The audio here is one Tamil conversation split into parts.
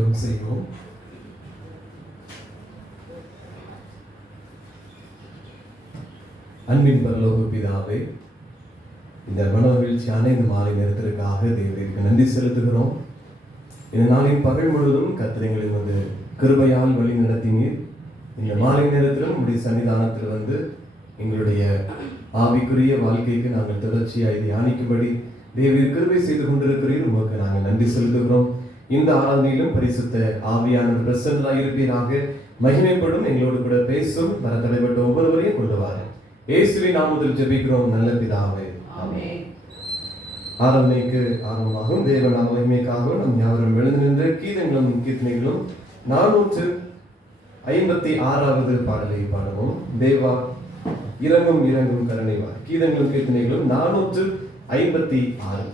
ஜெபம் செய்வோம். அன்பின் பரலோக பிதாவே, இந்த மனமகிழ்ச்சியான இந்த மாலை நேரத்திற்காக தேவருக்கு நன்றி செலுத்துகிறோம். இந்த நாளின் பகல் முழுவதும் கர்த்தர் வந்து கிருபையால் வழி நடத்தினீர். இந்த மாலை நேரத்திலும் உங்களுடைய சன்னிதானத்தில் வந்து எங்களுடைய ஆவிக்குரிய வாழ்க்கைக்கு நாங்கள் தொடர்ச்சியாக தியானிக்கும்படி தேவரீர் கிருபை செய்து கொண்டிருக்கிறீர். உமக்கு நாங்கள் நன்றி செலுத்துகிறோம். இந்த ஆராதனையிலும் பரிசுத்த ஆவியானவர் பிரசன்னராக இருப்பீராக. மகிமைப்படும் எங்களோடு கூட பேசும் வரத்தடைப்பட்ட ஒவ்வொருவரையும் கொண்டு வார இயேசுவின் நாமத்தில் ஜெபிக்கிறோம் நல்ல பிதாவே, ஆமென். ஆராதனைக்கு ஆரம்பமாகும் தேவ நாம மகிமைக்காகவும் நம் யாவரும் எழுந்து நின்று கீதங்களும் கீர்த்தனைகளும் 456வது பாடலை பாடுவோம். தேவா இரங்கும் இரங்கும் கருணைவா. கீதங்களும் கீர்த்தனைகளும் 456.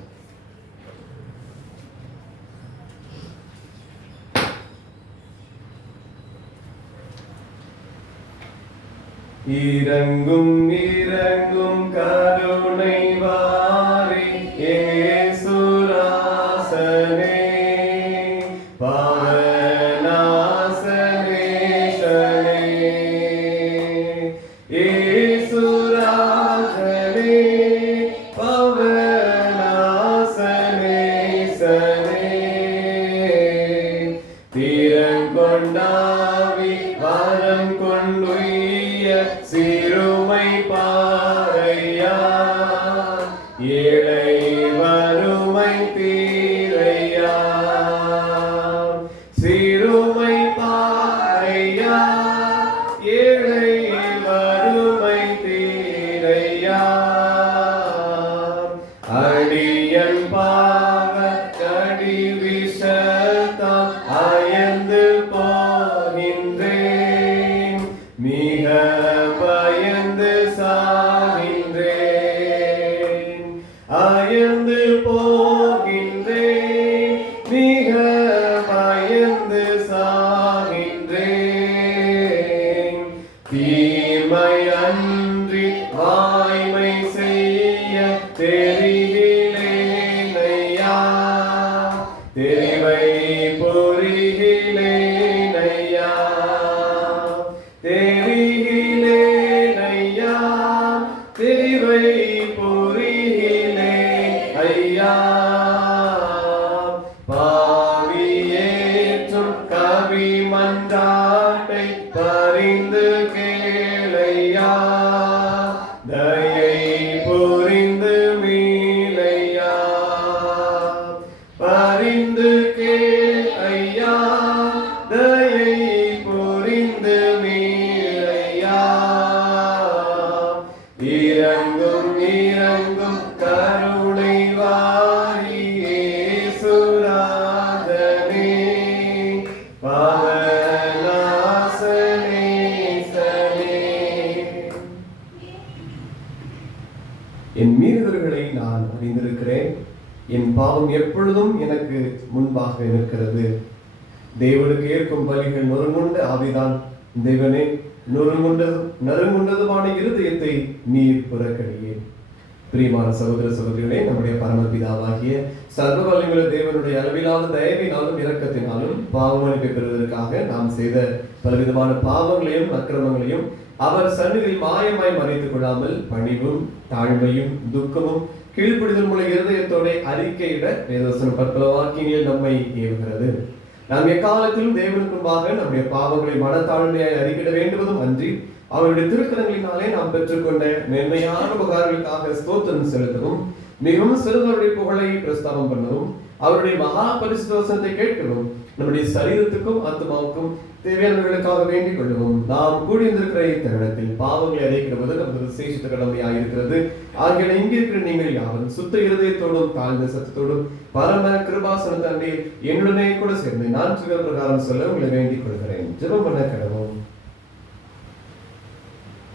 இரங்கும் இரங்கும் கருணை வாரி இயேசுராசனே, பாவநாசனேசனே, இயேசுராசனே, பாவநாசனேசனே, திறங்கொண்டாவி வரம் கொண்டுய சிறுமை பாரையா, ஏழை வறுமை தீரையா, சிறுமை பாரையா, ஏழை வறுமை தீரையா, அடியன் பாவ கடி விஷத்தால் அயர்ந்து போகின்றேன், மிக பயந்து சாகின்றேன், அயர்ந்து போகின்றேன், மிக பயந்து சாகின்றேன், தீமை அன்றி வாய்மை செய்ய தெரிகிலேனையா, தெரிவை பொறிகிலேனையா, தெரிகிலேனையா, தெரிவை பொறிகிலே ஐயா, பாவியேற்றும் கவி மன்றாட்டை பரிந்து கேளையா, தயை புரிந்து மீளையா, பரிந்து கேள் ஐயா, தயை புரிந்து மீளையா, இரங்கும் இரங்கும் கருணை வாரி இயேசுராஜனே, பாவநாசனேசனே. என் மீறுதல்களை நான் அறிந்திருக்கிறேன், என் பாவம் எப்பொழுதும் எனக்கு முன்பாக இருக்கிறது. தேவனுக்கு ஏற்கும் பலிகள் நொறுங்குண்ட ஆவிதான். தேவனே, நறுங்குண்டதுமான இருதயத்தை நீர் புறக்கணியே. பிரியமான சகோதர சகோதரிகளே, நம்முடைய பரமபிதாவாகிய சர்வ வல்லமையுள்ள தேவனுடைய அளவிலான தயவினாலும் இரக்கத்தினாலும் பாவ மன்னிப்பை பெறுவதற்காக நாம் செய்த பலவிதமான பாவங்களையும் அக்கிரமங்களையும் அவர் சந்நிதியில் மாயமாய் மறைத்துக் கொள்ளாமல் பணிவும் தாழ்மையும் துக்கமும் கீழ்ப்படிதல் மூல இருதயத்தோட அறிக்கையிட வேதவசனம் பற்பல வாக்கியங்களில் நம்மை ஏவுகிறது. நாம் எக்காலத்திலும் தேவனுக்கு முன்பாக நம்முடைய பாவங்களை மனத்தாழ்மையாய் அறிக்கிட வேண்டுவதும் அன்றி அவருடைய திருக்கரங்களினாலே நாம் பெற்றுக்கொண்ட மேன்மையான உபகாரங்களுக்காக ஸ்தோத்திரம் செலுத்தவும், மிகவும் சிறந்தவருடைய புகழை பிரஸ்தாபம் பண்ணவும், அவருடைய மகா பரிசுத்த வசனத்தை கேட்கவும், நம்முடைய சரீரத்துக்கும் ஆத்மாவுக்கும் தேவையானவர்களுக்காக வேண்டிக் கொள்ளவும் நாம் கூடியிருந்திருக்கிற இத்தருணத்தில் பாவங்களை அறிக்கிறது நமது விசேஷித்த கடமையாயிருக்கிறது. ஆகிய இங்கே இருக்கிற நீங்கள் யாரும் சுத்த இருதயத்தோடும் தாழ்ந்த சத்தத்தோடும் பரம கிருபாசன தண்டையில் என்னுடனே கூட சேர்ந்து நான் சுக பிரகாரம் சொல்ல உங்களை வேண்டிக் கொள்கிறேன். ஜெபம் பண்ண கடவோம்.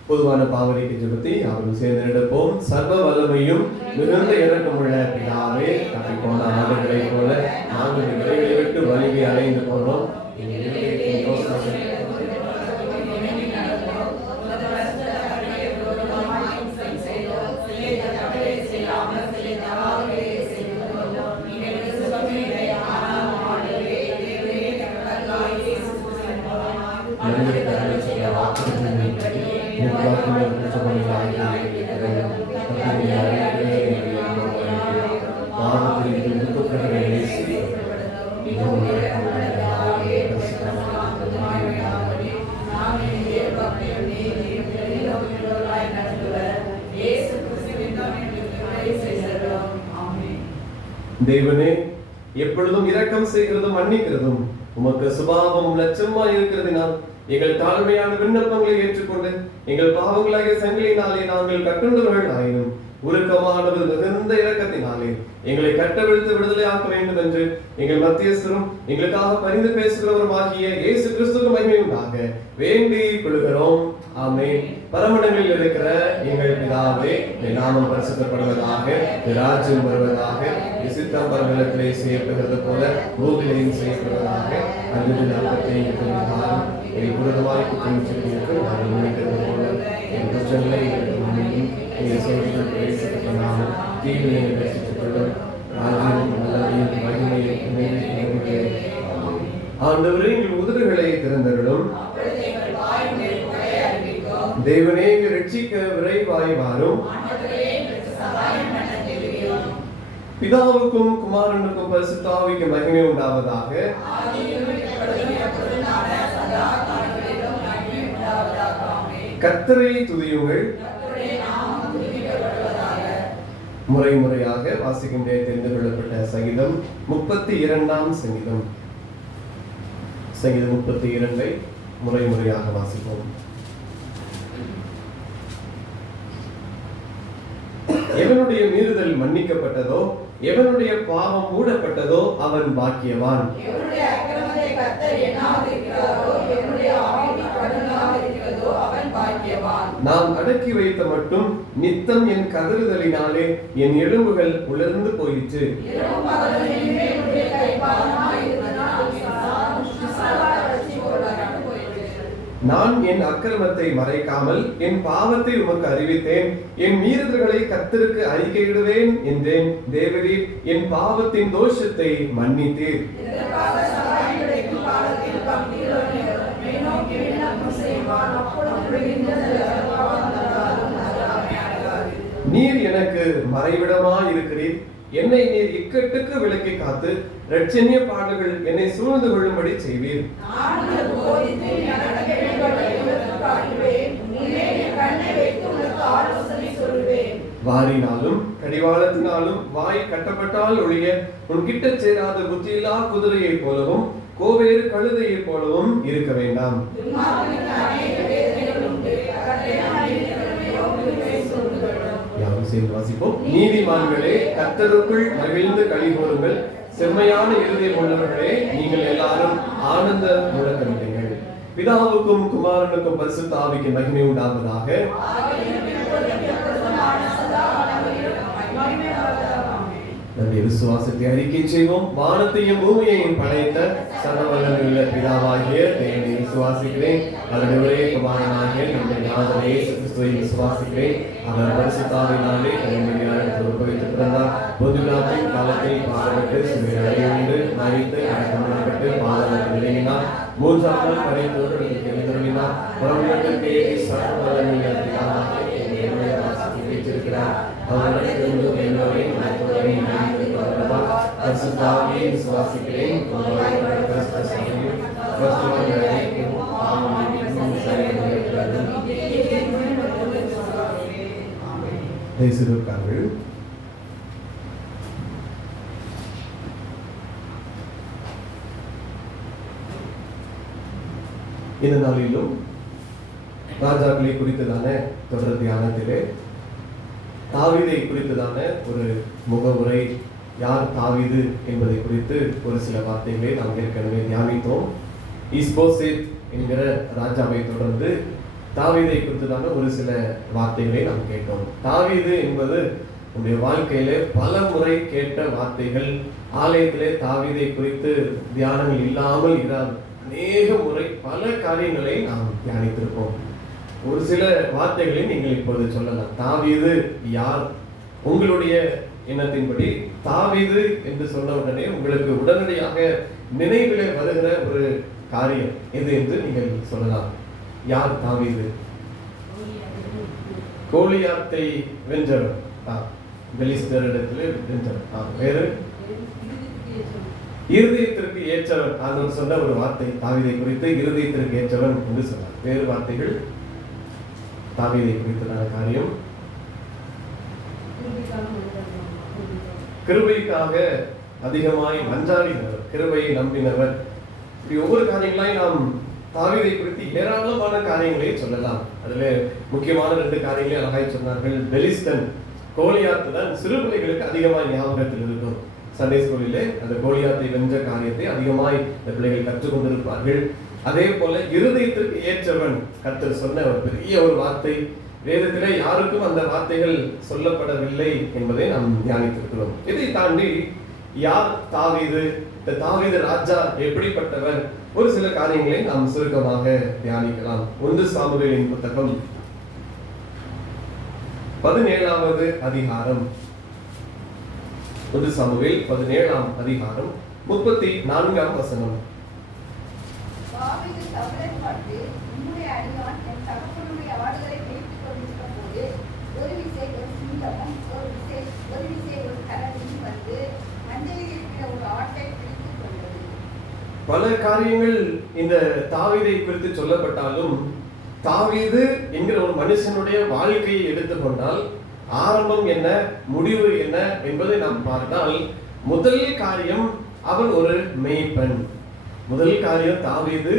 பொதுவான பாவரிக்கு ஜெபத்தை யாரும் சேர்ந்து நடப்போம். சர்வ வல்லமையும் மிகுந்த இரக்கமுள்ள பிதாவே, தப்பி போன ஆடுகளை போல நாங்கள் விரைவில் விட்டு வலிமை அடைந்து போனோம். மனிதருக்கு அருள் செய்ய வாக்குறுதியின்படி நிர்வாகங்கள் குற்றவாளிகளாகி பாவத்தில் விடுக்கப்பட்ட இயேசு மிகவும் இரக்கமுள்ளவராக தேவனே, எப்பொழுதும் இரக்கம் செய்கிறதும் மன்னிக்கிறதும் உமக்கு சுபாவம் லட்சமாய் இருக்கிறதினால் எங்கள் தாழ்மையான விண்ணப்பங்களை ஏற்றுக்கொண்டு எங்கள் பாவங்களாகிய சங்கிலினாலே நாங்கள் கட்டுண்டவர்கள் ஆயினும் உருக்கமானது மிகுந்த இரக்கத்தினாலே எங்களை கட்டவிழ்த்து விடுதலை ஆக்க வேண்டும் என்று எங்கள் மத்தியஸ்தரும் எங்களுக்காக பரிந்து பேசுகிறவரும் ஆகிய இயேசு கிறிஸ்துவுக்கு மகிமை உண்டாக வேண்டிக் கொள்கிறோம். ஆமென். பரமண்டங்களில் இருக்கிற எங்கள் பிதாவே, நாமம் பரிசுத்தப்படுவதாக, ராஜ்யம் வருவதாக, சித்தம் பரமண்டலத்திலே செய்யப்படுகிறது போல பூமியிலேயும் செய்யப்படுவதாக. அன்றைய அப்பத்தை எங்களுக்கு தாரும், எங்கள் விரோதமாய் குற்றம் செய்தவர்களுக்கு நாங்கள் மன்னிக்கிறது போல எங்கள் குற்றங்களை எங்களுக்கு மன்னியும். எங்கள் செயல்கள் பிரவேசிக்கப்படாமல் தீவினை ரசித்துக்கொள்ளும். ராஜ்யம் நல்லதையும் மகிமையும் ஆண்டவரே, எங்கள் உதடுகளை திறந்தவர்களும் தேவனே எங்கள் ரட்சிக்க விரைவாய் வாரும். பிதாவுக்கும் குமாரனுக்கும் பரிசுத்த ஆவிக்கும் மகிமை உண்டாவதாக. கர்த்தரை துதியுங்கள். முறை முறையாக வாசிக்கின்ற தெரிந்து கொள்ளப்பட்ட சங்கீதம் 32ஆம் சங்கீதம். சங்கீதம் 32ஐ முறை முறையாக வாசிப்போம். எவனுடைய மீறுதல் மன்னிக்கப்பட்டதோ, எவனுடைய பாவம் மூடப்பட்டதோ அவன் பாக்கியவான். நாம் அடக்கி வைத்த மட்டும் நித்தம் என் கதறுதலினாலே என் எலும்புகள் உலர்ந்து போயிற்று. நான் என் அக்கிரமத்தை மறைக்காமல் என் பாவத்தை உமக்கு அறிவித்தேன். என் மீறுதல்களை கர்த்தருக்கு அறிக்கையிடுவேன் என்றேன். தேவரீர் என் பாவத்தின் தோஷத்தை மன்னித்தீர். நீர் எனக்கு மறைவிடமாய் இருக்கிறீர். என்னை நீர் இக்கட்டுக்கு விலக்கி காத்து இரட்சணிய பாடுகள் என்னை சூழ்ந்து கொள்ளும்படி செய்வீர். வாரினாலும் கடிவாளத்தினாலும் வாய் கட்டப்பட்டால் ஒழிய உன் கிட்ட சேராத புத்தியில்லா குதிரையை போலவும் கோவேறு கழுதையை போலவும் இருக்க வேண்டாம். நீதிமான்களே, கர்த்தருக்குள் மகிழ்ந்து களிகூருங்கள். செம்மையான இருதயம் உள்ளவர்களே, நீங்கள் எல்லாரும் ஆனந்த முழக்கமிடுங்கள். பிதாவுக்கும் குமாரனுக்கும் பரிசுத்த ஆவிக்கு மகிமை உண்டாவதாக. நம்முடைய விசுவாசத்தை அறிக்கை செய்வோம். வானத்தையும் பூமியையும் படைத்த சர்வவல்லமையுள்ள பிதாவாகிய தேவனை விசுவாசிக்கிறேன். அவருடைய ஒரே குமாரனாகிய நம்முடைய நாதர் இயேசு கிறிஸ்துவை விசுவாசிக்கிறேன். அவர் பரிசுத்த ஆவியினாலே உற்பவித்து பிறந்தார். பொதுநாட்டின் காலத்தில் பாடுபட்டு சிலுவையில் அறையுண்டு மரித்து அடக்கம் பண்ணப்பட்டு பாதாளத்தில் இறங்கினார். மூன்றாம் நாள் கரைத்தோடு எழுந்தருளினார். பரமண்டலத்திற்கு ஏறி சர்வவல்லமையுள்ள பிதாவாகிய தேவனை வீற்றிருக்கிறார். விசுவாசிக்கிறேன். இந்த நாளிலும் ராஜாக்களை குறித்ததான தொடர் தியானத்திலே தாவீதை குறித்ததான ஒரு முகவுரை, யார் தாவீது என்பதை குறித்து ஒரு சில வார்த்தைகளை நாம் ஏற்கனவே தியானித்தோம். இஸ்போசேத் என்கிற ராஜாவை தொடர்ந்து தாவீதை குறித்ததான ஒரு சில வார்த்தைகளை நாம் கேட்டோம். தாவீது என்பது நம்முடைய வாழ்க்கையிலே பல முறை கேட்ட வார்த்தைகள். ஆலயத்திலே தாவீதை குறித்து தியானங்கள் இல்லாமல் இராது. அநேக முறை பல காரியங்களை நாம் தியானித்திருப்போம். ஒரு சில வார்த்தைகளை நீங்கள் இப்பொழுது சொல்லலாம். தாவீது யார்? உங்களுடைய எண்ணத்தின்படி தாவீது என்று சொன்ன உடனே உங்களுக்கு உடனடியாக நினைவிலே வருகிற ஒரு காரியம் எது என்று நீங்கள் சொல்லலாம். யார் தாவீது? கோலியாத்தை வென்றவர், பெலிஸ்தரிடத்திலே வென்றவர். வேறு இருதயத்திற்கு ஏற்றவன். ஆண்டவர் சொன்ன ஒரு வார்த்தை தாவீதை குறித்து, இருதயத்திற்கு ஏற்றவன் என்று சொன்னார். வேறு வார்த்தைகள் தாவீதை குறித்ததான காரியம். கிருபைக்காக அதிகமாய் மன்றாடினவர், கிருபையை நம்பினவர். ஒவ்வொரு காரியங்களாய் நாம் தாவீதை குறித்து ஏராளமான காரியங்களை சொல்லலாம். அதுல முக்கியமான 2 காரியங்களை அழகாய் சொன்னார்கள். பெலிஸ்தன், கோலியாத்து தான் சிறு பிள்ளைகளுக்கு அதிகமாய் ஞாபகத்தில் இருக்கும். சண்டே ஸ்கூலிலே அந்த கோலியாத்தை வென்ற காரியத்தை அதிகமாய் இந்த பிள்ளைகள் கற்றுக்கொண்டிருப்பார்கள். அதே போல இருதயத்திற்கு ஏற்றவன், கர்த்தர் சொன்ன ஒரு பெரிய ஒரு வார்த்தை. வேதத்திலே யாருக்கும் அந்த வார்த்தைகள் சொல்லப்படவில்லை என்பதை நாம் தியானித்திருக்கிறோம். இதை தாண்டி யார் தாவீது, இந்த தாவீது ராஜா எப்படிப்பட்டவர், ஒரு சில காரியங்களை நாம் சுருக்கமாக தியானிக்கலாம். 1 சாமுவேலின் புத்தகம் 17வது அதிகாரம். 1 சாமுவேல் 17ஆம் அதிகாரம் 34ஆம் வசனம். தாவீது சவுலை பார்த்து, உம்முடைய அடியான் என் தகப்பனுடைய ஆடுகளை மேய்த்துக் கொண்டிருக்கும்போது ஒரு விசை ஒரு சிங்கமும் ஒரு விசை ஒரு கரடியும் வந்து மந்தையில் இருக்கிற ஒரு ஆட்டை பிடித்துக் கொண்டது. பல காரியங்கள் இந்த தாவீதை குறித்து சொல்லப்பட்டாலும், தாவீது என்கிற ஒரு மனுஷனுடைய வாழ்க்கையை எடுத்துக்கொண்டால் ஆரம்பம் என்ன, முடிவு என்ன என்பதை நாம் பார்த்தால், முதல் காரியம் அவன் ஒரு மேய்ப்பன். முதல் காரியம் தாவீது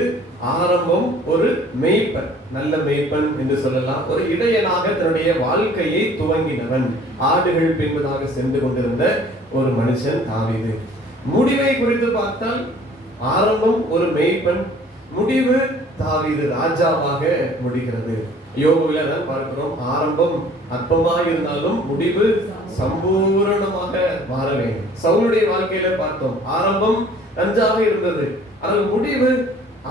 ஆரம்பம் ஒரு மேய்ப்பன், நல்ல மேய்ப்பன் என்று சொல்லலாம். ஒரு இடையனாக தன்னுடைய வாழ்க்கையை துவங்கினவன், ஆடுகள் பின்பதாக சென்று கொண்டிருந்த ஒரு மனுஷன் தாவீது. முடிவை குறித்து பார்த்தால் ஆரம்பம் ஒரு மேய்ப்பன், முடிவு தாவீது ராஜாவாக முடிகிறது. யோபுவில தான் பார்க்கிறோம், ஆரம்பம் அற்பமாக இருந்தாலும் முடிவு சம்பூரணமாக மாற வேண்டும். சவுலுடைய வாழ்க்கையில பார்த்தோம், ஆரம்பம் நன்றாக இருந்தது, ஆனால் முடிவு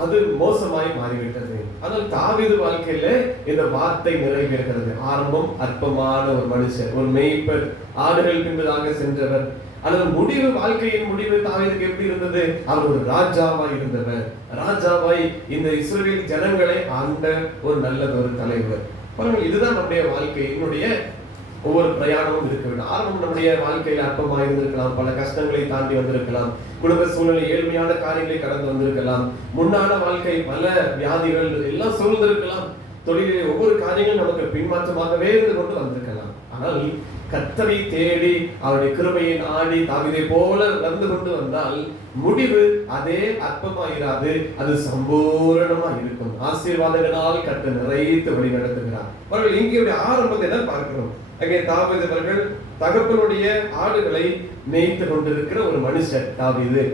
அது மோசமாய் மாறிவிட்டது. ஆனால் தாவீது வாழ்க்கையில இந்த வார்த்தை நிறைவேறுகிறது. ஆரம்பம் அற்பமான ஒரு மனுஷன், ஒரு மேய்ப்பர், ஆடுகள் பின்பதாக சென்றவர். ஆனால் முடிவு, வாழ்க்கையின் முடிவு தாவீதுக்கு எப்படி இருந்தது? அவர் ஒரு ராஜாவாய் இருந்தவர், ராஜாவாய் இந்த இஸ்ரவேல் ஜனங்களை ஆண்ட ஒரு நல்ல ஒரு தலைவர். பாருங்கள், இதுதான் நம்முடைய வாழ்க்கை. என்னுடைய ஒவ்வொரு பிரயாணமும் இருக்க வேண்டும். ஆரம்பம் நம்முடைய வாழ்க்கையில அற்பமாக இருந்திருக்கலாம், பல கஷ்டங்களை தாண்டி வந்திருக்கலாம், குடும்ப சூழ்நிலை ஏழ்மையான காரியங்களை கடந்து வந்திருக்கலாம், முன்னான வாழ்க்கை பல வியாதிகள் எல்லாம் சூழ்ந்திருக்கலாம், தொழிலிலே ஒவ்வொரு காரியங்களும் நமக்கு பின்மாற்றமாகவே இருந்து கொண்டு வந்திருக்கலாம். ஆனால் கர்த்தரை தேடி அவருடைய கிருபையை நாடி தாவீதை போல வந்து கொண்டு வந்தால் முடிவு அதே அற்பமாயிராது, அது சம்பூரணமா இருக்கும். ஆசீர்வாதங்களால் கர்த்தர் நிறைத்து வழி நடத்துகிறார். அவர்கள் இங்கே ஆரம்பத்தை தான் பார்க்கிறோம். அங்கே தாவீது அவர்கள் தகப்பனுடைய ஆடுகளை மேய்த்து கொண்டிருக்கிற ஒரு மனுஷன் தாவீது.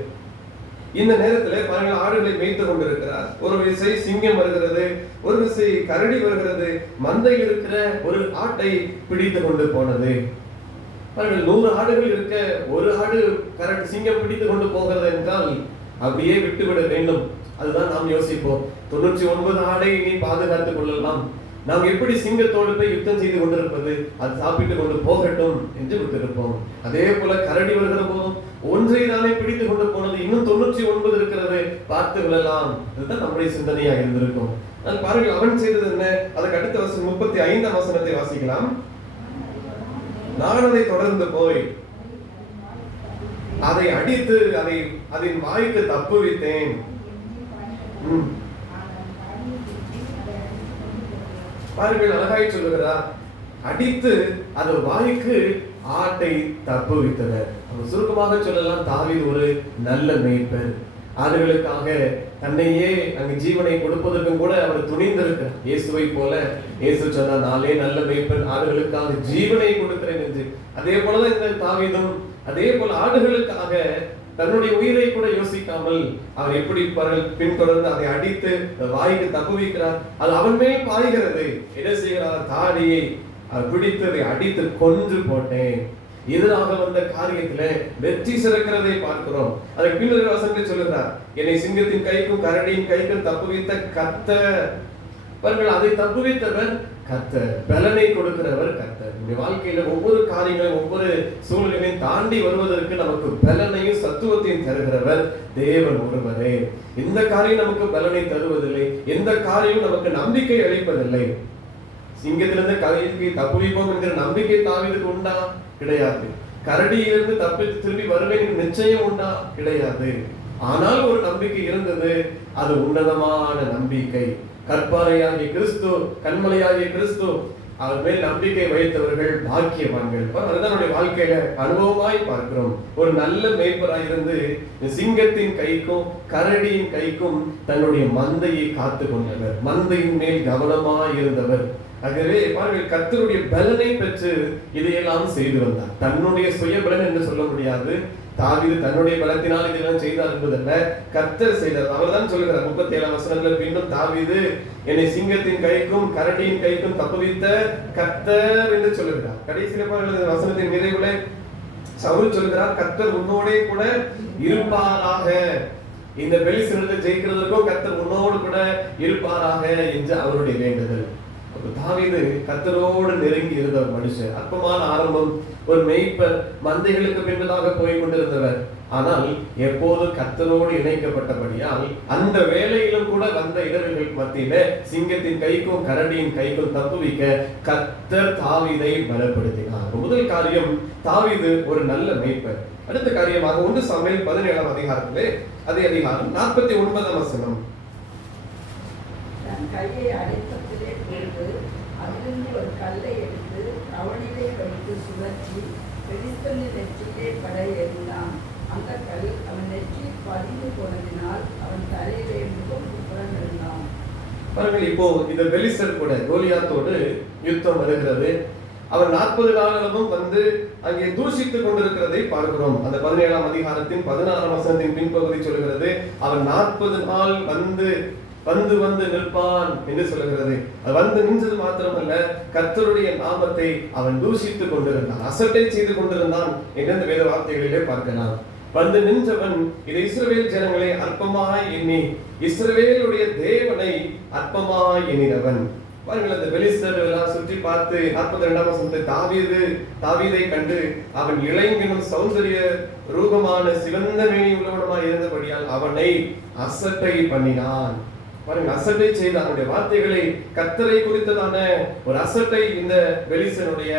இந்த நேரத்தில் பாருங்கள், ஆடுகளை மேய்த்து கொண்டிருக்கிறார். ஒரு விசை சிங்கம் வருகிறது, ஒரு விசை கரடி வருகிறது, மந்தையில் இருக்கிற ஒரு ஆட்டை பிடித்து கொண்டு போனது. பாருங்கள், 100 ஆடுகள் இருக்க ஒரு ஆடு கரடி சிங்கம் பிடித்து கொண்டு போகிறது என்றால் அப்படியே விட்டுவிட வேண்டும். அதுதான் நாம் யோசிப்போம். 99 ஆடை இனி பாதுகாத்துக் கொள்ளலாம், நாம் எப்படி சிங்கத்தோடு போய் யுத்தம் செய்து கொண்டிருப்பது, அது சாப்பிட்டு கொண்டு போகட்டும் என்று விட்டிருப்போம். அதே போல கரடி வருகிற போதும் ஒன்றை தானே பிடித்து கொண்டு போனது, இன்னும் 99 இருக்கிறது, பார்த்து விடலாம். இதுதான் நம்முடைய சிந்தனையா இருந்திருக்கும். நான் பாருங்கள், அவன் செய்தது என்ன? அதற்கு அடுத்த வசனம் 35ஆம் வசனத்தை வாசிக்கலாம். நான் அதை தொடர்ந்து போய் அதை அடித்து அதன் வாய்க்கு தப்புவித்தேன். பாருங்கள், அழகாய் சொல்லுகிறார், அடித்து அது வாய்க்கு ஆட்டை தப்புவித்தனர். சுருக்கமாக சொல்லலாம், தாவீது ஒரு நல்ல மேய்ப்பர். ஆடுகளுக்காக தன்னையே அங்கு ஜீவனை கொடுப்பதற்கும் கூட அவர் துணிந்திருக்கிறார். இயேசுவை போல இயேசு சொன்னார், நானே நல்ல மேய்ப்பன், ஆடுகளுக்காக ஜீவனை கொடுக்கிறேன் என்று. அதே போலதான் இந்த தாவீதும் அதே போல ஆடுகளுக்காக தன்னுடைய உயிரை கூட யோசிக்காமல் அவர் எப்படி பின்தொடர்ந்து அதை அடித்து வாய்க்கு தப்புவிக்கிறார். அது அவன் மேல் பாய்கிறது. என்ன செய்கிறார்? தாடியை பிடித்து அதை அடித்து கொன்று போட்டேன். எதிராக வந்த காரியத்துல வெற்றி சிறக்கிறதை பார்க்கிறோம். அதற்கு பின்னர் வசனத்தை சொல்லுகிறார், என்னை சிங்கத்தின் கைக்கும் கரடியின் கைக்கும் தப்புவித்த கர்த்தர் பாருங்கள், அதை தப்புவித்தவர் கர்த்தர், பலனை கொடுக்கிறவர் கர்த்தர். இந்த வாழ்க்கையில ஒவ்வொரு காரியங்களையும் ஒவ்வொரு சூழ்நிலையும் தாண்டி வருவதற்கு நமக்கு பலனையும் சத்துவத்தையும் தருகிறவர் தேவன் ஒருவரே. எந்த காரியம் நமக்கு பலனை தருவதில்லை, எந்த காரியம் நமக்கு நம்பிக்கை அளிப்பதில்லை. சிங்கத்திலிருந்து கரைக்கு தப்புவிப்போம் என்கிற நம்பிக்கை தாவீதுக்கு உண்டா? கிடையாது. கரடியிலிருந்து தப்பித்து திரும்பி வருவேன் நிச்சயம் உண்டா? கிடையாது. ஆனால் ஒரு நம்பிக்கை இருந்தது, அது உன்னதமான நம்பிக்கை. கற்பாறையாகிய கிறிஸ்து, கண்மலையாகிய கிறிஸ்து, அவர் மேல் நம்பிக்கை வைத்தவர்கள் பாக்கியவான்கள். அதுதான் வாழ்க்கையில அனுபவமாய் பார்க்கிறோம். ஒரு நல்ல மேய்ப்பராய் இருந்து சிங்கத்தின் கைக்கும் கரடியின் கைக்கும் தன்னுடைய மந்தையை காத்து கொண்டவர், மந்தையின் மேல் கவனமாய் இருந்தவர். ஆகவே பாருங்கள், கர்த்தருடைய பலனை பெற்று இதையெல்லாம் செய்து வந்தார். தன்னுடைய சுய பலன் என்று சொல்ல முடியாது. தாவீது தன்னுடைய பலத்தினால் இதெல்லாம் செய்தார் என்பதல்ல, கர்த்தர் செய்தார். அவர் தான் சொல்லுகிறார் 37ஆம் வசனத்துல, பின்னும் தாவீது என்னை சிங்கத்தின் கைக்கும் கரடியின் கைக்கும் தப்புவித்த கர்த்தர் என்று சொல்லுகிறார். கடைசியில பாருங்கள், வசனத்தின் நிறைவுல சவுல் சொல்லுகிறார், கர்த்தர் உன்னோடே கூட இருப்பாராக. இந்த பெலிஸ்தீனத்தை ஜெயிக்கிறதுக்கும் கர்த்தர் உன்னோடு கூட இருப்பாராக என்று அவருடைய வேண்டுதல். தாவீது கர்த்தரோடு நெருங்கி இருந்த ஒரு மனுஷன். அற்பமான ஆரம்பம், ஒரு மேய்ப்பர், மந்தைகளுக்கு பின்பதாக போய் கொண்டிருந்தவர். ஆனால் எப்போதும் கர்த்தரோடு இணைக்கப்பட்டபடியால் அந்த வேலையிலும் கூட வந்த இடர்களுக்கு மத்தியில சிங்கத்தின் கைக்கும் கரடியின் கைக்கும் தப்புவிக்க கர்த்தர் தாவீதை பலப்படுத்தினார். முதல் காரியம், தாவீது ஒரு நல்ல மேய்ப்பர். அடுத்த காரியமாக 1 சாமுவேல் 17ஆம் அதிகாரத்திலே, அதே அதிகாரம் 49ஆம் வசனம், தன் கையை அடைத்தத்திலே போட்டு அதிலிருந்து ஒரு கல்லை எடுத்து அவனிலே வைத்து சுழற்றி பெலிஸ்தனின் நெற்றியிலே படை எறிந்தான். அந்த கல் அவன் நெற்றியில் பதிந்து போனதினால் அவன் தலையிலே முகம் புறந்திருந்தான். பாருங்கள், இப்போ இந்த பெலிஸ்தர் கூட கோலியாத்தோடு யுத்தம் வருகிறது. அவர் 40 நாளும் வந்து அங்கே தூஷித்துக் கொண்டிருக்கிறதை பார்க்கிறோம். அந்த 17ஆம் அதிகாரத்தின் 16ஆம் வசனத்தின் பின்பகுதி சொல்கிறது, அவன் 40 நாள் வந்து வந்து நிற்பான் என்று சொல்லுகிறது. அது வந்து நின்றது மாத்திரமல்ல, கர்த்தருடைய நாமத்தை அவன் தூஷித்துக் கொண்டிருந்தான், அசட்டை செய்து கொண்டிருந்தான் என்று வேத வார்த்தைகளிலே பார்க்கலாம். வந்து நின்றவன் இது இஸ்ரவேல் ஜனங்களை அற்பமாய் எண்ணி இஸ்ரவேலுடைய தேவனை அற்பமாய் எண்ணினவன். பாருங்கள், அந்த பெலிஸ்தர் எல்லாம் சுற்றி பார்த்து 42ஆம் வசனத்தை, தாவீதை கண்டு அவன் இளைஞனும் சௌந்தரிய ரூபமான சிவந்த மேனி உள்ளவனுமாய் இருந்தபடியால் அவனை அசட்டை பண்ணினான். பாருங்க, அசட்டை செய்த அவருடைய வார்த்தைகளை, கர்த்தரை குறித்ததான ஒரு அசட்டை இந்த பெலிஸ்தனுடைய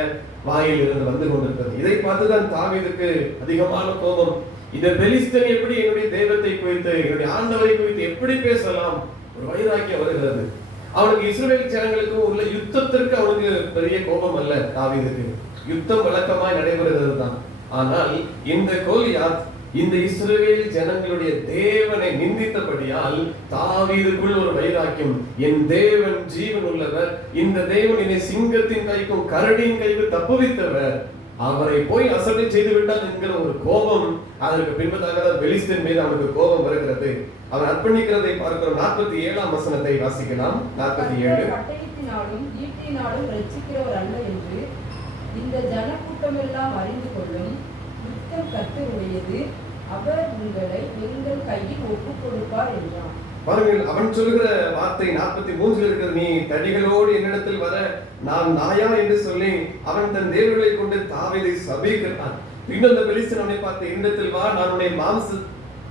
வாயில் இருந்து வந்து கொண்டிருக்கிறது. இதை பார்த்துதான் தாவீதுக்கு அதிகமான கோபம். இந்த பெலிஸ்தன் எப்படி என்னுடைய தெய்வத்தை குறித்து, என்னுடைய ஆண்டவரை குறித்து எப்படி பேசலாம்? ஒரு வைராக்கியம் வருகிறது. அவனுக்கு இஸ்ரவேல் ஜனங்களுக்கு உள்ள யுத்தத்திற்கு அவனுக்கு பெரிய கோபம் அல்ல. தாவீதுக்கு யுத்தம் வழக்கமாய் நடைபெறுகிறது தான். ஆனால் இந்த கோலியாத் இந்த இஸ்ரவேல் ஜனங்களுடைய தேவனை நிந்தித்தபடியால் தாவீதுக்குள் ஒரு வைராக்கியம், என் தேவன் ஜீவன் உள்ளவர், இந்த தேவன் என்னை சிங்கத்தின் கைக்கும் கரடியின் கைக்கும் தப்புவித்தவர், அவரை போய் அசட்டை செய்து விட்டான் என்கிற ஒரு கோபம். அதற்கு பின்பதாக பெலிஸ்தீன் மீது அவனுக்கு கோபம் வருகிறது. அவன் அர்ப்பணிக்கிறதை பார்க்கிறோம். 47ஆம் வசனத்தை வாசிக்கலாம். 47, பட்டயத்தினாலும் ஈட்டினாலும் ரட்சிக்கிறவர் அல்ல என்று இந்த ஜனக்கூட்டமெல்லாம் அறிந்து கொள்ளும். யுத்தம் கர்த்தருடையது, அவர் உங்களை எங்கள் கையில் ஒப்புக் கொடுப்பார் என்றான். பாருங்கள், அவன் சொல்லுகிற வார்த்தை 43 இருக்கிறது, நீ தடிகளோடு என்னிடத்தில் வர நான் நாயா என்று சொல்லி அவன் தன் தேவர்களை கொண்டு தாவீதை சபிக்கிறான். பின்னர் அந்த பெலிஸ்தன் அவனை பார்த்து, என்னிடத்தில் வா, நான்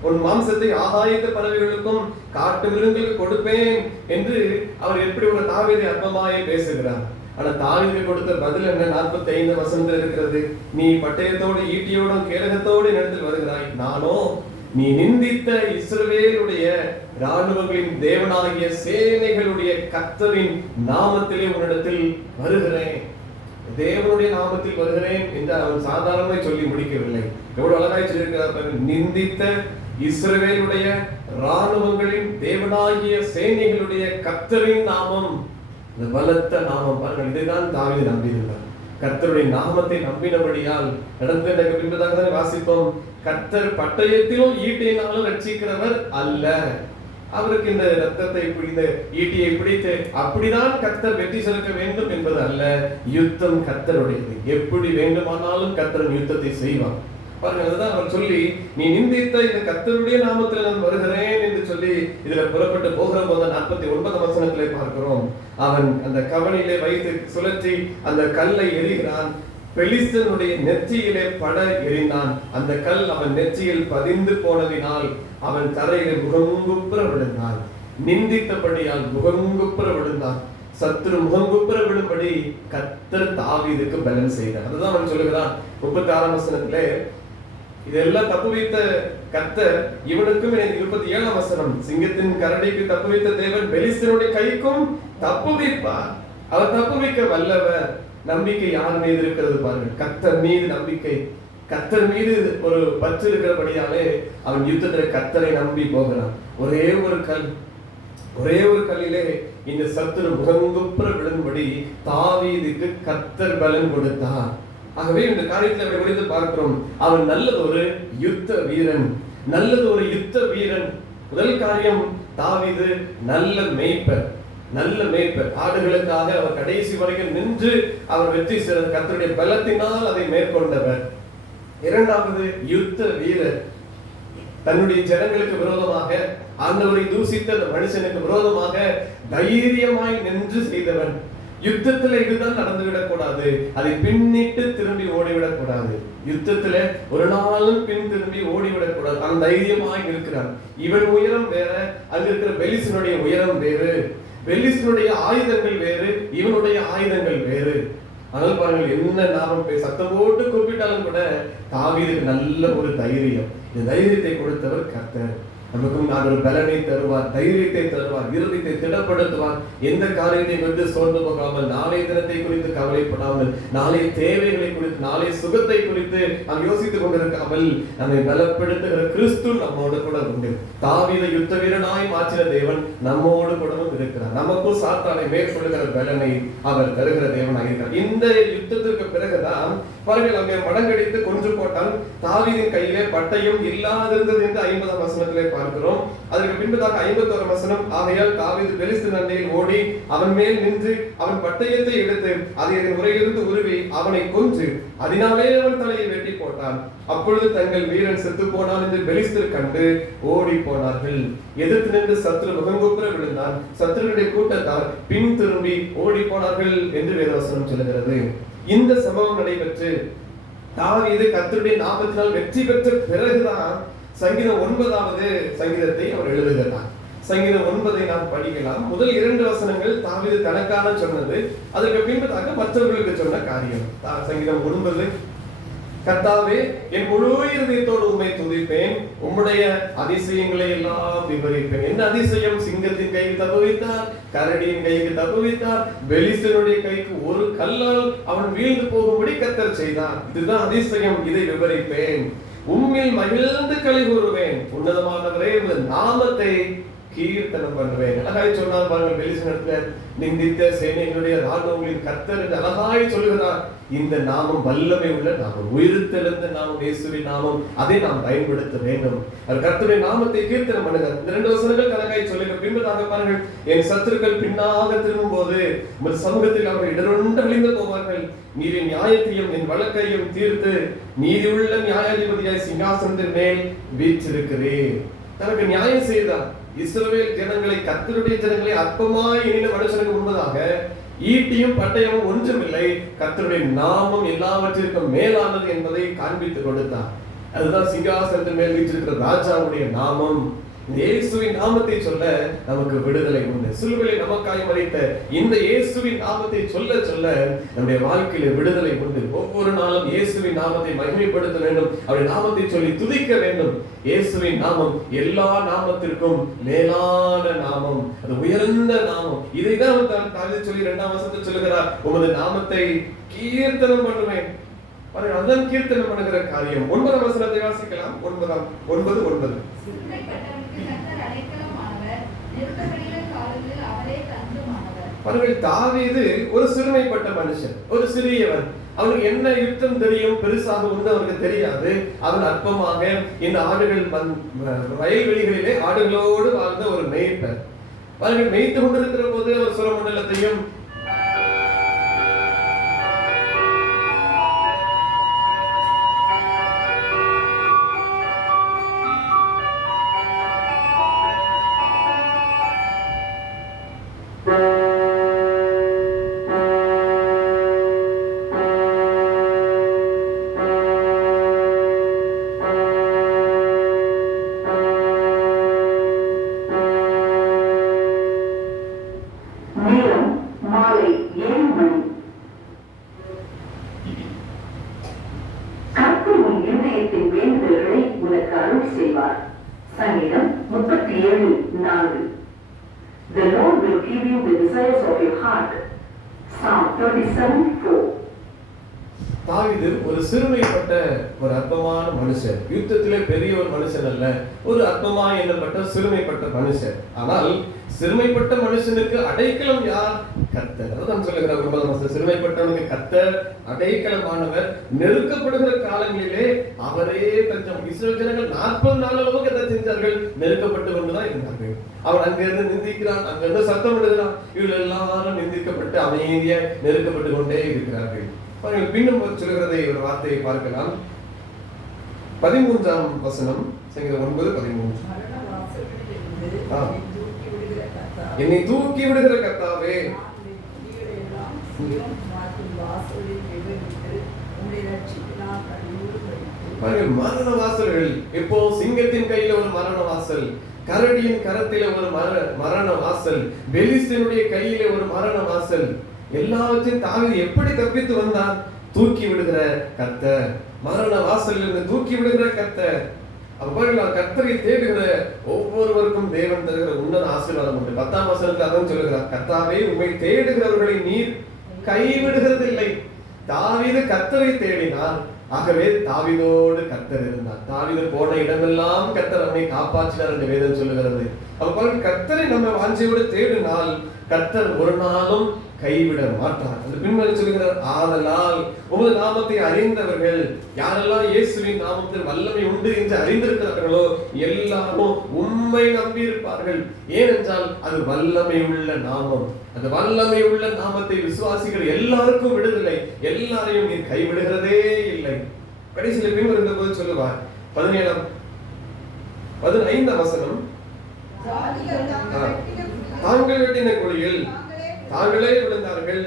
உன் மாம்சத்தை ஆகாயத்து பறவைகளுக்கும் காட்டு மிருகங்களுக்கு கொடுப்பேன் என்று அவர் எப்படி ஒரு தாவீதை அற்பமாய் பேசுகிறார். ஆனா தாவீது கொடுத்த பதில் என்ன? 45 வசனத்தில் இருக்கிறது, நீ பட்டயத்தோடு ஈட்டியோடும் கேடகத்தோடு என்னிடத்தில் வருகிறாய், நானோ நீ நிந்தித்த இஸ்ரவேலுடைய ராணுவங்களின் தேவனாகிய சேனைகளுடைய கர்த்தரின் நாமத்திலே உன்னிடத்தில் வருகிறேன். தேவனுடைய நாமத்தில் வருகிறேன் என்று அவன் சாதாரணமாய் சொல்லி முடிக்கவில்லை. எவ்வளவு அழகாய் சொல்லியிருக்கிறார். நிந்தித்த இஸ்ரவேலுடைய ராணுவங்களின் தேவனாகிய சேனைகளுடைய கர்த்தரின் நாமம், பலத்த நாமம். பாருங்கள், இதைதான் தாவீது நம்பியிருந்தார். கர்த்தருடைய நாமத்தை நம்பினபடியால் நடந்த பின்பதாக வாசிப்போம், கர்த்தர் பட்டயத்திலும் ஈட்டியினாலும் ரட்சிக்கிறவர் அல்ல. அவருக்கு இந்த ரத்தத்தை பிடித்த ஈட்டியை பிடித்து அப்படிதான் கர்த்தர் வெற்றி செலுத்த வேண்டும் என்பது அல்ல. யுத்தம் கர்த்தருடையது. எப்படி வேண்டுமானாலும் கர்த்தர் யுத்தத்தை செய்வார். பாருங்க, அதுதான் அவர் சொல்லி, நீ நிந்தித்த இந்த கர்த்தருடைய நாமத்தில் நான் வருகிறேன் என்று சொல்லி இதுல புறப்பட்டு போகிற போது 49 வசனத்திலே பார்க்கிறோம். அவன் அந்த கவனிலே வைத்து சுழற்றி அந்த கல்லை எறிகிறான். பெலிஸ்தனுடைய நெற்றியிலே பட எறிந்தான். அந்த கல் அவன் நெற்றியில் பதிந்து போனதினால் அவன் தரையிலே முகங்குப்புற விழுந்தான். நிந்தித்தபடியால் முகங்குப்புற விழுந்தான். சத்துரு முகங்குப்புற விழும்படி கர்த்தர் தாவீதுக்கு பலன் செய்தார். அதுதான் அவன் சொல்லுகிறான் 36 வசனத்திலே, இதெல்லாம் தப்பு வைத்த கர்த்தர் இவனுக்கும் 27 வசனம், சிங்கத்தின் கரடிக்கு தப்பு வைத்த தேவன் பெலிஸ்தனுடைய கைக்கும் தப்பு வைப்பார். அவர் தப்பு வைக்க வல்லவர். நம்பிக்கை யார் மீது இருக்கிறது பாருங்க, கர்த்தர் மீது நம்பிக்கை. கர்த்தர் மீது ஒரு பற்று இருக்கிறபடியாலே அவன் யுத்தத்தில் கர்த்தரை நம்பி போகிறான். ஒரே ஒரு கல்லிலே இந்த சத்துரு முகங்குப்புற விழும்படி தாவீதுக்கு கர்த்தர் பலன் கொடுத்தார். ஆகவே இந்த காரியத்தை அவரை குறித்து பார்க்கிறோம். அவன் நல்லதொரு யுத்த வீரன். முதல் காரியம், தாவீது நல்ல மேய்ப்பர். ஆடுகளுக்காக அவர் கடைசி வரைக்கும் நின்று அவர் வெற்றி செய்த கர்த்தருடைய பலத்தினால் அதை மேற்கொண்டவர். இரண்டாவது, யுத்த வீரர். தன்னுடைய ஜனங்களுக்கு விரோதமாக, ஆண்டவரை தூசித்த அந்த மனுஷனுக்கு விரோதமாக தைரியமாய் நின்று செய்தவன். யுத்தத்துல இதுதான் நடந்துவிடக் கூடாது. அதை பின்னிட்டு திரும்பி ஓடிவிடக் கூடாது. யுத்தத்துல ஒரு நாளும் பின் திரும்பி ஓடிவிடக் கூடாது. அவன் தைரியமாய் இருக்கிறான். இவன் உயரம் வேற, அங்க இருக்கிற பெலிஸ்தனுடைய உயரம் வேறு. பெலிஸ்தனுடைய ஆயுதங்கள் வேறு, இவனுடைய ஆயுதங்கள் வேறு. அதனால் பாருங்கள், என்ன நாமம் சத்தம் போட்டு கூப்பிட்டாலும் கூட தாவீதுக்கு நல்ல ஒரு தைரியம். இந்த தைரியத்தை கொடுத்தவர் கர்த்தர். நமக்கும் ஒரு பலனை தருவார், தைரியத்தை தருவார், இருதயத்தை திடப்படுத்துவார். எந்த காரியத்தை குறித்து சோர்ந்து போகாமல், நாளை தினத்தை குறித்து கவலைப்படாமல், நாளை தேவைகளை குறித்து, நாளை சுகத்தை குறித்து நாம் யோசித்துக் கொண்டிருக்காமல், நம்மை பலப்படுத்துகிற கிறிஸ்து நம்மோடு கூட உண்டு. தாவீதை யுத்த வீரனாய் மாற்றின தேவன் நம்மோடு கூடவும் இருக்கிறார். நமக்கும் சாத்தானை மேற்கொள்ளுகிற பலனை அவர் தருகிற தேவனாக இருக்கிறார். இந்த யுத்தத்திற்கு பிறகுதான் பாருங்கள், அங்கே மடங்கடித்து கொன்று போட்டான். தாவீதின் கையிலே பட்டயம் இல்லாதிருந்தது என்று 50 வசனத்திலே பார்க்கிறோம். அதற்கு பின்பதாக 51 வசனம், ஆகையால் தாவீது பெலிஸ்தன் அண்டையில் ஓடி அவன் மேல் நின்று அவன் பட்டயத்தை எடுத்து அதை அதன் உரையிலிருந்து உருவி அவனை கொன்று அதனாலே அவன் தலையை வெட்டி போட்டான். அப்பொழுது தங்கள் வீரன் செத்து போனான் என்று பெலிஸ்தர் கண்டு ஓடி போனார்கள். எதிர்த்து நின்று சத்துரு முகங்குப்புற விழுந்தான். சத்துருடைய கூட்டத்தார் பின் திரும்பி ஓடி போனார்கள் என்று வேதவசனம் சொல்லுகிறது. இந்த சம்பவம் நடைபெற்று தாவீது கர்த்தருடைய நாமத்தினால் வெற்றி பெற்ற பிறகுதான் சங்கீதம் 9வது சங்கீதத்தை அவர் எழுதுகிறார். சங்கீதம் 9ஐ நாம் படிக்கலாம். முதல் 2 வசனங்கள் தாவீது தனக்கான சொன்னது, அதற்கு பின்பதாக மற்றவர்களுக்கு சொன்ன காரியம். சங்கீதம் 9, கர்த்தாவே, என் முழு இருதயத்தோடு உம்மை துதிப்பேன், உம்முடைய அதிசயங்களை எல்லாம் விவரிப்பேன். என்ன அதிசயம்? சிங்கத்தின் கைக்கு தப்புவித்தார், கரடியின் கைக்கு தப்புவித்தார், பெலிஸ்தனுடைய கைக்கு ஒரு கல்லால் அவன் வீழ்ந்து போகும்படி கர்த்தர் செய்தார். இதுதான் அதிசயம். இதை விவரிப்பேன். உம்மில் மகிழ்ந்து களி கூறுவேன். உன்னதமானவரே, உமது நாமத்தை கீர்த்தனம் பண்ணுவேன். அழகாய் சொன்னார் பாருங்கள், பெலிஸ்தர் நிந்தித்த சேனைகளுடைய ராணுவங்களின் கர்த்தர் என்று அழகாய் சொல்கிறார். இந்த நாமம் வல்லமை உள்ள நாமம், உயிர்த்தெழுந்த நாமம், இயேசுவின் நாமம். அதை நாம் பயன்படுத்த வேண்டும். கர்த்தருடைய நாமத்தை கீர்த்தனம் பண்ணுங்க. இந்த 2 வசனங்கள் கணக்காய் சொல்லுங்க. பின்பதாக பாருங்கள், என் சத்துருக்கள் பின்னாக திரும்பும் போது உமது சமூகத்தில் அவர்கள் இடரொண்டு அழிந்து போவார்கள். நீர் நியாயத்தையும் என் வழக்கையும் தீர்த்து நீதியுள்ள நியாயாதிபதியாய் சிங்காசனத்தின் மேல் வீற்றிருக்கிறேன். தனக்கு நியாயம் செய்தார். இஸ்ரவேல் ஜனங்களை, கர்த்தருடைய ஜனங்களை அற்பமாய் எண்ணின மனுஷனுக்கு முன்பதாக ஈட்டியும் பட்டயமும் ஒன்றுமில்லை, கர்த்தருடைய நாமம் எல்லாவற்றிற்கும் மேலானது என்பதை காண்பித்து கொடுத்தார். அதுதான் சிங்காசனத்தின் மேல் வீற்றிருக்கிற ராஜாவுடைய நாமம். இயேசுவின் நாமத்தை சொல்ல நமக்கு விடுதலை உண்டு. சிலுவையிலே நமக்காய் மரித்த இந்த இயேசுவின் நாமத்தை சொல்ல சொல்ல நம்முடைய வாழ்க்கையில விடுதலை உண்டு. ஒவ்வொரு நாளும் இயேசுவின் நாமத்தை மகிமைப்படுத்த வேண்டும். அவருடைய நாமத்தை சொல்லி துதிக்க வேண்டும். இயேசுவின் நாமம் எல்லா நாமத்திற்கும் மேலான நாமம், அது உயர்ந்த நாமம். இதைதான் தாவீது சொல்லி 2ஆம் வசனத்தில் சொல்லுகிறார், உமது நாமத்தை கீர்த்தனம் பண்ணுவேன். அதன் கீர்த்தனம் பண்ணுகிற காரியம். 9ஆம் வசனத்தை வாசிக்கலாம். 9:9. பாருங்கள், தாவீது ஒரு சிறுமைப்பட்ட மனுஷன், ஒரு சிறியவன். அவனுக்கு என்ன யுத்தம் தெரியும்? பெருசாக ஒன்று அவருக்கு தெரியாது. அவன் அற்பமாக இந்த ஆடுகள் வயல்வெளிகளிலே ஆடுகளோடு வாழ்ந்த ஒரு மேய்ப்பர். பாருங்கள், மேய்த்து கொண்டிருக்கிற போது அவர் சுரமண்டலத்தையும் The Lord will give you the desires of your heart. Psalm 37:4. தாவீது ஒரு சிறுமைப்பட்ட ஒரு அற்பமான மனுஷன். யுத்தத்திலே பெரிய ஒரு மனுஷன் அல்ல, ஒரு அற்பமாய் எண்ணப்பட்ட சிறுமைப்பட்ட மனுஷன். ஆனால் சிறுமைப்பட்ட மனுஷனுக்கு அடைக்கலம் யார்? கர்த்தர். அதான் சொல்லுகிறார், சிறுமைப்பட்டவனுக்கு கர்த்தர் அடைக்கலமானவர். நெருக்கப்படுகிற காலங்களிலே அவரே தஞ்சம். இஸ்ரவேல் ஜனங்கள் 40 நாள் அளவுக்கு எதை செஞ்சார்கள்? நெருக்கப்பட்டு கொண்டுதான் இருந்தார்கள். அவன் அங்கிருந்து நிந்திக்கிறான், அங்கிருந்து சத்தம் விடுகிறான். இவர்கள் எல்லாரும் நிந்திக்கப்பட்டு அமைதியா நெருக்கப்பட்டு கொண்டே இருக்கிறார்கள். பின்னும் சொல்கிறதை ஒரு வார்த்தையை பார்க்கலாம். 13ஆம் வசனம், சங்கீதம் 9:13. என்னை தூக்கி விடுகிற கர்த்தாவே, மரண வாசல்கள். இப்போ சிங்கத்தின் கையில ஒரு மரண வாசல், கரடியின் கரத்தில ஒரு மரண வாசல், பெலிஸ்தனுடைய கையில ஒரு மரண வாசல். எல்லாவற்றையும் தாவீது எப்படி தப்பித்து வந்தான்? தூக்கி விடுகிற கர்த்தர், மரண வாசலில் இருந்து தூக்கி விடுகிற கர்த்தர். அப்ப கர்த்தரை தேடுகிற ஒவ்வொருவருக்கும் தேவன் தருகிற உன்னத ஆசீர்வாதம் உண்டு. 10ஆம் வசனத்தில் அதான் சொல்லுகிறார், கர்த்தாவே உம்மை தேடுகிறவர்களை நீர் கைவிடுகிறது இல்லை. தாவீது கர்த்தரை தேடினார், ஆகவே தாவீதோடு கர்த்தர் இருந்தார். தாவீது போன இடமெல்லாம் கர்த்தர் அவனை காப்பாற்றினார் என்று வேதம் சொல்லுகிறது. அப்ப கர்த்தரை நம்ம வாஞ்சையோடு தேடினால் கர்த்தர் ஒரு நாளும் கைவிட மாட்டார். அந்த பின்வரை சொல்லுகிறார், ஆதலால் உமது நாமத்தை அறிந்தவர்கள், யாரெல்லாம் இயேசுவின் நாமத்தில் வல்லமை உண்டு என்று அறிந்திருக்கிறார்களோ எல்லாரும் உம்மை நம்பி இருப்பார்கள். ஏனென்றால் அது வல்லமை உள்ள நாமம். அந்த வல்லமை உள்ள நாமத்தை விசுவாசிகள் எல்லாருக்கும் விடுதலை, எல்லாரையும் நீர் கைவிடுகிறதே இல்லை. கடைசியில் பின்வருகிற போது சொல்லுவார், 15ஆம் வசனம், தாங்கள் வெட்டின குழியில் தாங்களே விழுந்தார்கள்.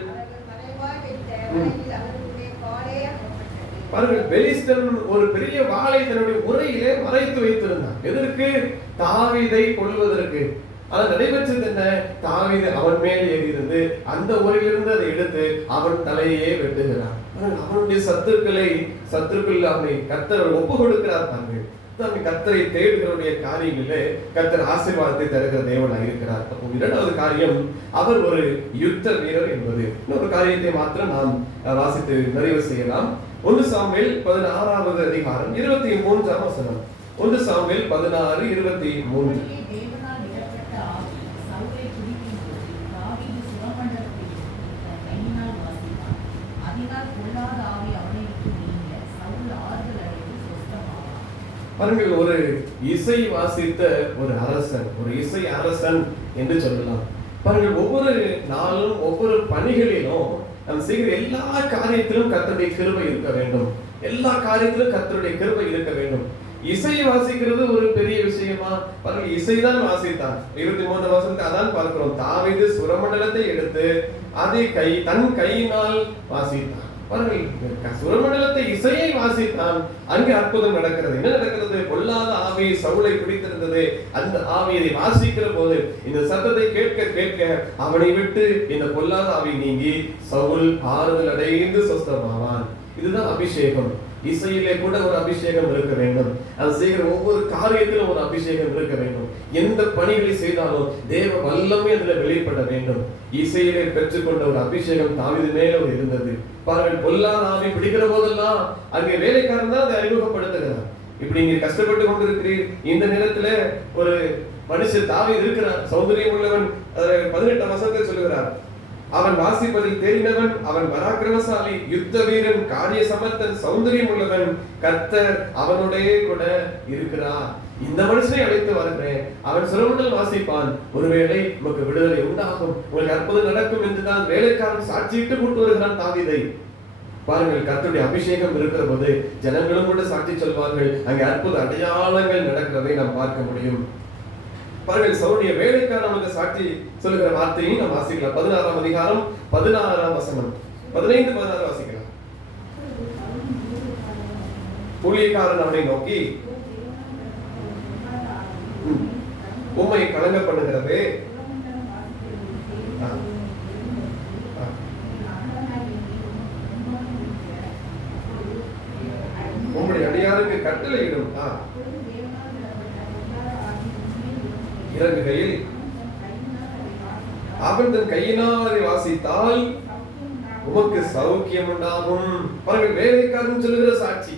பாருங்கள், பெலிஸ்தன் ஒரு பெரிய வாளை தன்னுடைய உரையிலே மறைத்து வைத்திருந்தான். எதற்கு? தாவீதை கொல்வதற்கு. அது நடைபெற்றது என்ன? தாவீது அவன் மேல் ஏறியிருந்து அந்த உரையிலிருந்து அதை எடுத்து அவன் தலையே வெட்டுகிறான். அவனுடைய சத்துருக்கள் அவனை கர்த்தர் ஒப்பு கொடுக்கிறார். பாருங்கள், கர்த்தரை தேடுகிறவருடைய காரியங்களிலே கர்த்தர் ஆசீர்வாதத்தை தருகிற தேவனாக இருக்கிறார். அப்போ 2வது காரியம், அவர் ஒரு யுத்த வீரர் என்பது. இன்னொரு காரியத்தை மாத்திரம் நாம் வாசித்து நிறைவு செய்யலாம். 1 சாமுவேல் 16வது அதிகாரம் 23ஆம் வசனம். 1 சாமுவேல் 16:23. பாருங்கள், ஒரு இசை வாசித்த ஒரு அரசன், ஒரு இசை அரசன் என்று சொல்லலாம். பாருங்கள், ஒவ்வொரு நாளும் ஒவ்வொரு பணிகளிலும் நாம் செய்கிற எல்லா காரியத்திலும் கர்த்தருடைய கிருபை இருக்க வேண்டும். எல்லா காரியத்திலும் கர்த்தருடைய கிருபை இருக்க வேண்டும். இசை வாசிக்கிறது ஒரு பெரிய விஷயமா? பாருங்கள், இசைதான் வாசித்தான். 23 வசனத்தை அதான் பார்க்கிறோம். தாவீது சுரமண்டலத்தை எடுத்து அதை தன் கையினால் வாசித்தான். பாருங்கள், சுரமண்டலத்தை இசையை வாசித்தான். அங்கே அற்புதம் நடக்கிறது. என்ன நடக்கிறது? பொல்லாத ஆவி சவுலை பிடித்திருந்தது. அந்த ஆவியை வாசிக்கிற போது இந்த சத்தத்தை கேட்க கேட்க அவனை விட்டு இந்த பொல்லாத ஆவி நீங்கி சவுல் ஆறுதல் அடைந்து சொஸ்தமாவான். இதுதான் அபிஷேகம். இசையிலே கூட ஒரு அபிஷேகம் இருக்க வேண்டும். அது செய்கிற ஒவ்வொரு காரியத்திலும் ஒரு அபிஷேகம் இருக்க வேண்டும். எந்த பணிகளை செய்தாலும் தேவ வல்லமை அதுல வெளிப்பட வேண்டும். இசையிலே பெற்றுக்கொண்ட ஒரு அபிஷேகம் தாவீது மேல இருந்தது. பாருங்கள், பொல்லாத ஆவி பிடிக்கிற போதெல்லாம் அங்கே வேலைக்காரன் தான் அதை அறிமுகப்படுத்துகிறார். இப்படி நீங்க கஷ்டப்பட்டு கொண்டிருக்கிறீர், இந்த நேரத்துல ஒரு மனுஷன் தாவீது இருக்கிறார், சௌந்தரியம் உள்ளவன். 18ஆம் வசனத்தை சொல்லுகிறார், அவன் வாசிப்பதில் தேறினவன், அவன் பராக்கிரமசாலி, யுத்த வீரன், காரிய சமர்த்தன், சௌந்தரியம் உள்ளவன், கர்த்தர் அவனுடைய கூட இருக்கிறார். இந்த மனுஷனை அழைத்து வருகிறேன், அவன் சுரமண்டல் வாசிப்பான், ஒருவேளை உனக்கு விடுதலை உண்டாகும், உங்களுக்கு அற்புதம் நடக்கும் என்றுதான் வேலைக்காரன் சாட்சியிட்டு கூட்டு வருகிறான் தாவீதை. பாருங்கள், கர்த்தருடைய அபிஷேகம் இருக்கிற போது ஜனங்களும் கூட சாட்சி சொல்வார்கள். அங்கே அற்புத அடையாளங்கள் நடக்கிறதை நாம் பார்க்க முடியும். பாருங்கள், சவுலுடைய வேலைக்காரன் நமக்கு சாட்சி சொல்லுகிற வார்த்தையை நாம் வாசிக்கலாம். 16ஆம் அதிகாரம் 16ஆம் வசனம், 15-16 வாசிக்கலாம். ஊழியக்காரன் அவனை நோக்கி, உம்மை கலங்க பண்ணுகிறது உம்முடைய அடியாருக்கு கட்டளையிடும் இறங்குகையில் அவன் தன் கையினால் அதை வாசித்தால் உமக்கு சௌக்கியம் உண்டாகும். பாருங்கள், வேலைக்காரன் சொல்லுகிற சாட்சி.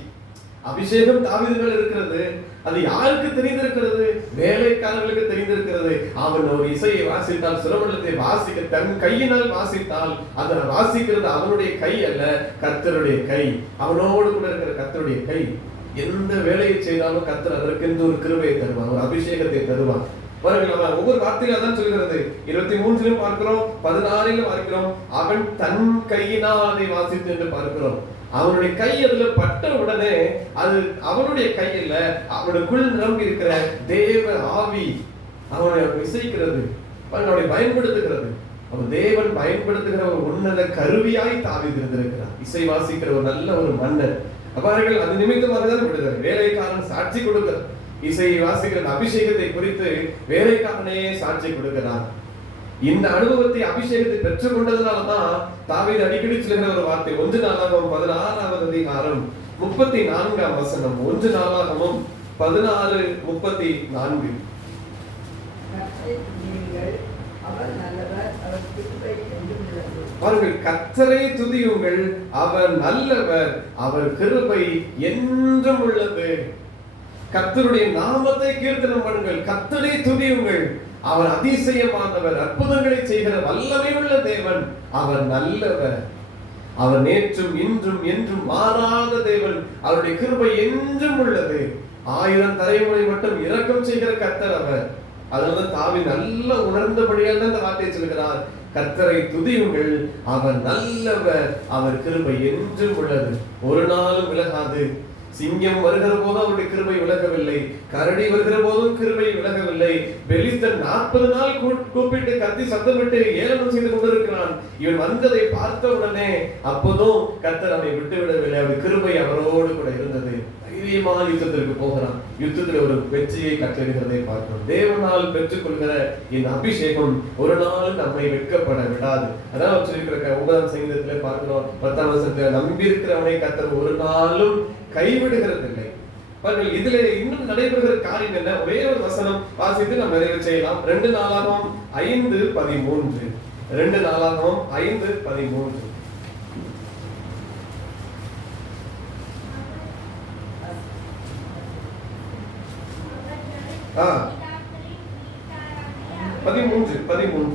அபிஷேகம் தாவீது மேல் இருக்கிறது. அது யாருக்கு தெரிந்திருக்கிறது? வேலைக்காரர்களுக்கு தெரிந்திருக்கிறது. அவன் ஒரு இசையை வாசித்தால், சுரமண்டலத்தை வாசிக்க தன் கையினால் வாசித்தால், அதை வாசிக்கிறது அவனுடைய கை அல்ல, கர்த்தருடைய கை. அவனோடு கூட இருக்கிற கர்த்தருடைய கை. எந்த வேலையை செய்தாலும் கர்த்தர் அதற்கென்று ஒரு கிருபையை தருவான், ஒரு அபிஷேகத்தை தருவான். பாருங்கள், ஒவ்வொரு வார்த்தையில தான் சொல்கிறது. 23 பார்க்கிறோம், 16 பார்க்கிறோம். அவன் தன் கையினால் அதை வாசித்து என்று பார்க்கிறோம். அவனுடைய கை அதுல பட்ட உடனே அது அவனுடைய கை இல்ல, அவனுக்குள் நிரம்பி இருக்கிற தேவ ஆவி அவனை இசைக்கிறது, அவனை பயன்படுத்துகிறது. அவன் தேவன் பயன்படுத்துகிற ஒரு உன்னத கருவியாய் தாவீது இருந்திருக்கிறார். இசை வாசிக்கிற ஒரு நல்ல ஒரு மன்னர். அவர்கள் அது நிமித்தமாக தான் விடுதலை. வேலைக்காரன் சாட்சி கொடுக்கிறார். இசையை வாசிக்கிற அபிஷேகத்தை குறித்து வேலைக்காரனே சாட்சி கொடுக்கிறார். இந்த அனுபவத்தை, அபிஷேகத்தை பெற்றுக் கொண்டதுனாலதான் தாவீது அடிக்கடி சொல்லுகிற ஒரு வார்த்தை 1 நாளாகமம் 16வது அதிகாரம் 34ஆம் வசனம். 1 நாளாகமம் 16:34. பாருங்கள், கர்த்தரை துதியுங்கள், அவர் நல்லவர், அவர் கிருபை என்றும் உள்ளது. கர்த்தருடைய நாமத்தை கீர்த்தனம் பண்ணுங்கள், கர்த்தரை துதியுங்கள். அவர் அதிசயமானவர், அற்புதங்களை செய்கிற வல்லமை உள்ள தேவன், அவர் நல்லவர், அவர் நேற்றும் இன்றும் என்றும் மாறாத தேவன், அவருடைய கிருபை என்றும் உள்ளது. 1000 தலைமுறை மட்டும் இரக்கம் செய்கிற கர்த்தர் அவர். அதனால தாவீது நல்ல உணர்ந்தபடியாக தான் இந்த வார்த்தையை சொல்கிறார், கர்த்தரை துதியுங்கள், அவர் நல்லவர், அவர் கிருபை என்றும் உள்ளது, ஒரு நாளும் விலகாது. சிங்கம் வருகிற போதும் அவருடைய கிருபை விலகவில்லை, கரடி வருகிற போதும் கிருபை விலகவில்லை. பெலிஸ்தன் 40 நாள் கூப்பிட்டு கத்தி சத்தமிட்டு ஏளனம் செய்து கொண்டிருக்கிறான். இவன் வந்ததை பார்த்த உடனே அப்போதும் கர்த்தர் அவனை விட்டு விடவில்லை, அவர் கிருபை அவரோடு கூட இருந்தது. தைரியமா யுத்தத்திற்கு போகிறான். யுத்தத்தில் ஒரு வெற்றியை கற்றிருக்கிறதை பார்க்கிறோம். தேவனால் பெற்றுக்கொள்கிற இந்த அபிஷேகம் ஒரு நாள் நம்மை வெட்கப்பட விடாது. அதான் சொல்லியிருக்கிற 9ஆம் சங்கீதத்திலே பார்க்கிறோம், 10ஆம் வசனத்தில், நம்பி இருக்கிறவனை கர்த்தர் ஒரு நாளும் கைவிடுகிறதில்லை. பாருங்கள், இதுல இன்னும் நடைபெறுகிற காரியம் என்ன? ஒரே ஒரு வசனம் வாசித்து நம்ம நிறைவு செய்யலாம். 2 நாளாகமம் 5:13. 2 நாளாகமம் 5:13. ஆ 13.